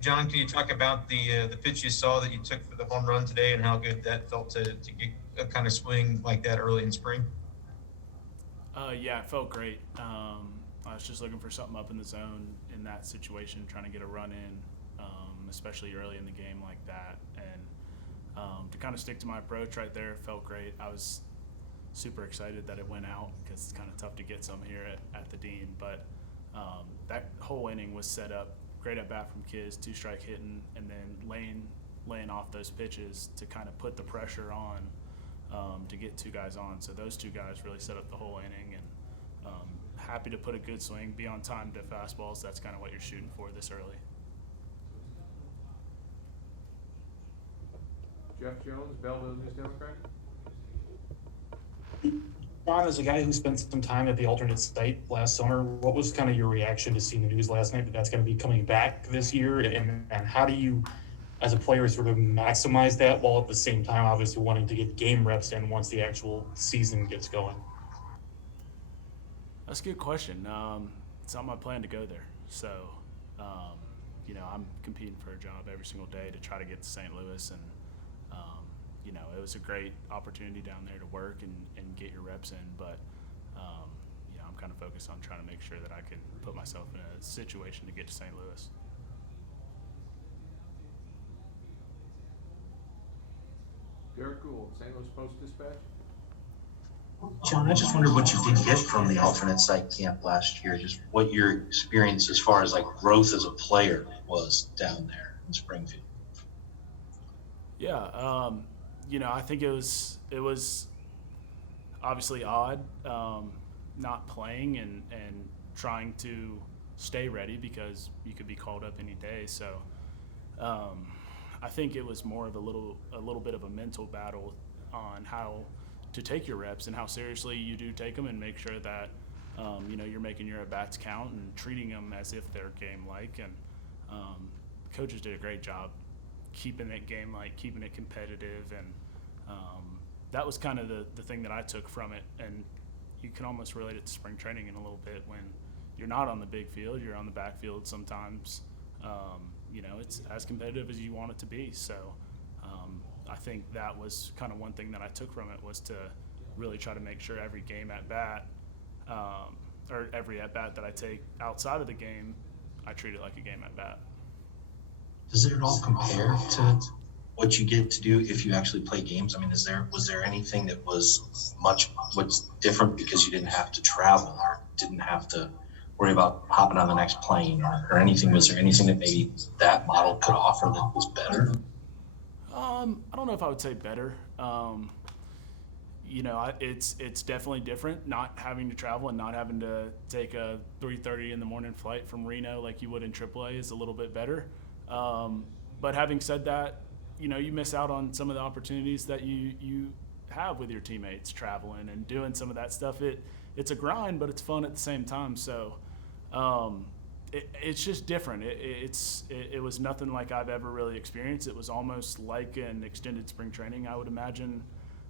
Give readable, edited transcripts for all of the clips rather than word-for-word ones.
John, can you talk about the pitch you saw that you took for the home run today and how good that felt to get a kind of swing like that early in spring? Yeah, it felt great. I was just looking for something up in the zone in that situation, trying to get a run in, especially early in the game like that. And to kind of stick to my approach right there felt great. I was super excited that it went out because it's kind of tough to get some here at the Dean. But that whole inning was set up great at bat from Kiz, two strike hitting, and then laying off those pitches to kind of put the pressure on to get two guys on. So those two guys really set up the whole inning, and happy to put a good swing, be on time to fastballs. That's kind of what you're shooting for this early. Jeff Jones, Belleville News Democrat. Ron, as a guy who spent some time at the alternate site last summer, what was kind of your reaction to seeing the news last night that that's going to be coming back this year? And how do you, as a player, sort of maximize that while at the same time obviously wanting to get game reps in once the actual season gets going? That's a good question. It's not my plan to go there. So, I'm competing for a job every single day to try to get to St. Louis. And, it was a great opportunity down there to work and get your reps in. But, I'm kind of focused on trying to make sure that I can put myself in a situation to get to St. Louis. Derek Gould, St. Louis Post-Dispatch. John, I just wondered what you did get from the alternate site camp last year, just what your experience as far as like growth as a player was down there in Springfield. Yeah, I think it was obviously odd not playing and trying to stay ready because you could be called up any day. So I think it was more of a little bit of a mental battle on how to take your reps and how seriously you do take them, and make sure that you're making your at-bats count and treating them as if they're game-like. And the coaches did a great job keeping it game-like, keeping it competitive, and that was kind of the thing that I took from it. And you can almost relate it to spring training in a little bit. When you're not on the big field, you're on the backfield sometimes. It's as competitive as you want it to be. So I think that was kind of one thing that I took from it, was to really try to make sure every game at bat, or every at bat that I take outside of the game, I treat it like a game at bat. Does it at all compare to what you get to do if you actually play games? I mean, was there anything that was what's different because you didn't have to travel or didn't have to worry about hopping on the next plane or anything? Was there anything that maybe that model could offer that was better? I don't know if I would say better. It's definitely different not having to travel and not having to take a 3:30 in the morning flight from Reno like you would in AAA is a little bit better. But having said that, you miss out on some of the opportunities that you have with your teammates traveling and doing some of that stuff. It's a grind, but it's fun at the same time. So it's just different. It was nothing like I've ever really experienced. It was almost like an extended spring training, I would imagine.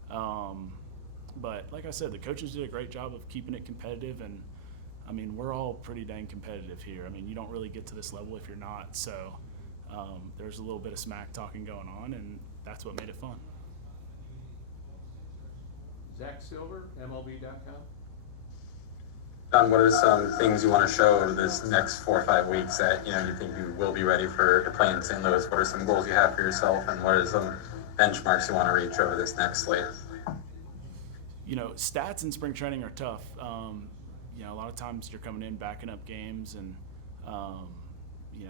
But like I said, the coaches did a great job of keeping it competitive, and I mean, we're all pretty dang competitive here. I mean, you don't really get to this level if you're not. So there's a little bit of smack talking going on, and that's what made it fun. Zach Silver, MLB.com. John, what are some things you want to show this next 4 or 5 weeks that you think you will be ready to play in St. Louis? What are some goals you have for yourself, and what are some benchmarks you want to reach over this next slate? Stats in spring training are tough. A lot of times you're coming in backing up games, and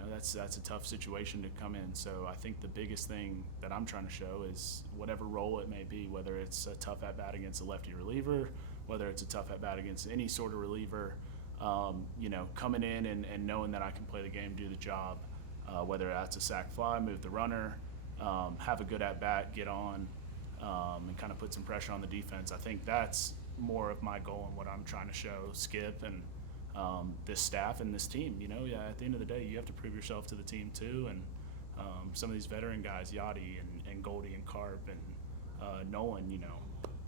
that's a tough situation to come in. So I think the biggest thing that I'm trying to show is whatever role it may be, whether it's a tough at bat against a lefty reliever, whether it's a tough at bat against any sort of reliever, coming in and knowing that I can play the game, do the job, whether that's a sac fly, move the runner, have a good at bat, get on, and kind of put some pressure on the defense. I think that's more of my goal and what I'm trying to show Skip and this staff and this team. At the end of the day, you have to prove yourself to the team too. And some of these veteran guys, Yachty and Goldie and Carp and Nolan,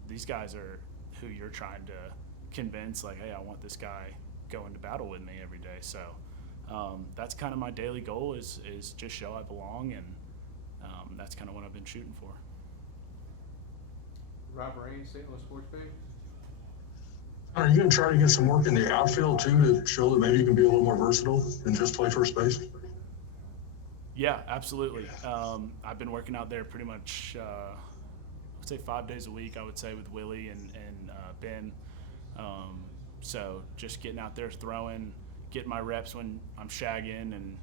these guys are who you're trying to convince, like, hey, I want this guy going to battle with me every day. So that's kind of my daily goal is just show I belong, and that's kind of what I've been shooting for. Rob Rain, St. Louis Sports Page. Are you going to try to get some work in the outfield too to show that maybe you can be a little more versatile than just play first base? Yeah, absolutely. I've been working out there pretty much, I would say 5 days a week, I would say, with Willie and Ben. So just getting out there throwing, getting my reps when I'm shagging, and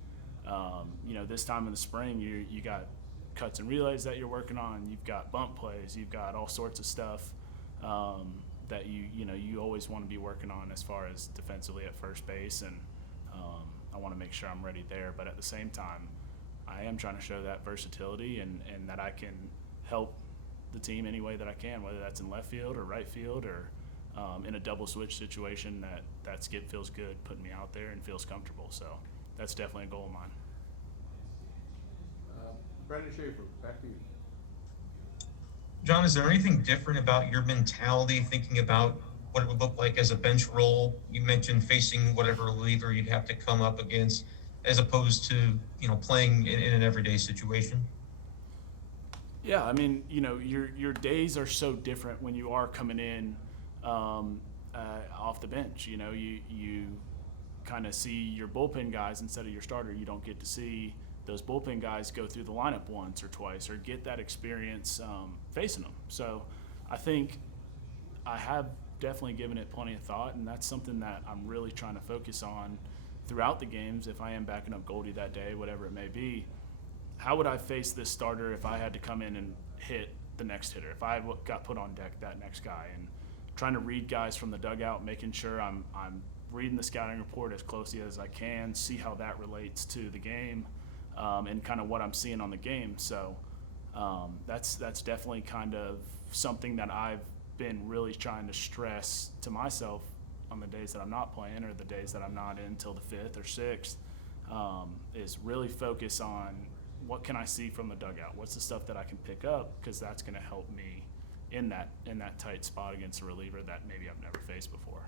this time in the spring you got cuts and relays that you're working on, you've got bump plays, you've got all sorts of stuff that you always want to be working on as far as defensively at first base, and I want to make sure I'm ready there. But at the same time, I am trying to show that versatility and that I can help the team any way that I can, whether that's in left field or right field or in a double switch situation that Skip feels good putting me out there and feels comfortable. So that's definitely a goal of mine. Brendan Schaefer, back to you. John, is there anything different about your mentality, thinking about what it would look like as a bench role? You mentioned facing whatever reliever you'd have to come up against, as opposed to, playing in an everyday situation. Yeah, I mean, your days are so different when you are coming in off the bench. You kind of see your bullpen guys instead of your starter. You don't get to see those bullpen guys go through the lineup once or twice or get that experience facing them. So I think I have definitely given it plenty of thought, and that's something that I'm really trying to focus on throughout the games. If I am backing up Goldie that day, whatever it may be, how would I face this starter if I had to come in and hit the next hitter, if I got put on deck that next guy, and trying to read guys from the dugout, making sure I'm reading the scouting report as closely as I can, see how that relates to the game, and kind of what I'm seeing on the game. So that's definitely kind of something that I've been really trying to stress to myself on the days that I'm not playing or the days that I'm not in till the 5th or 6th, is really focus on what can I see from the dugout? What's the stuff that I can pick up? Because that's going to help me in that tight spot against a reliever that maybe I've never faced before.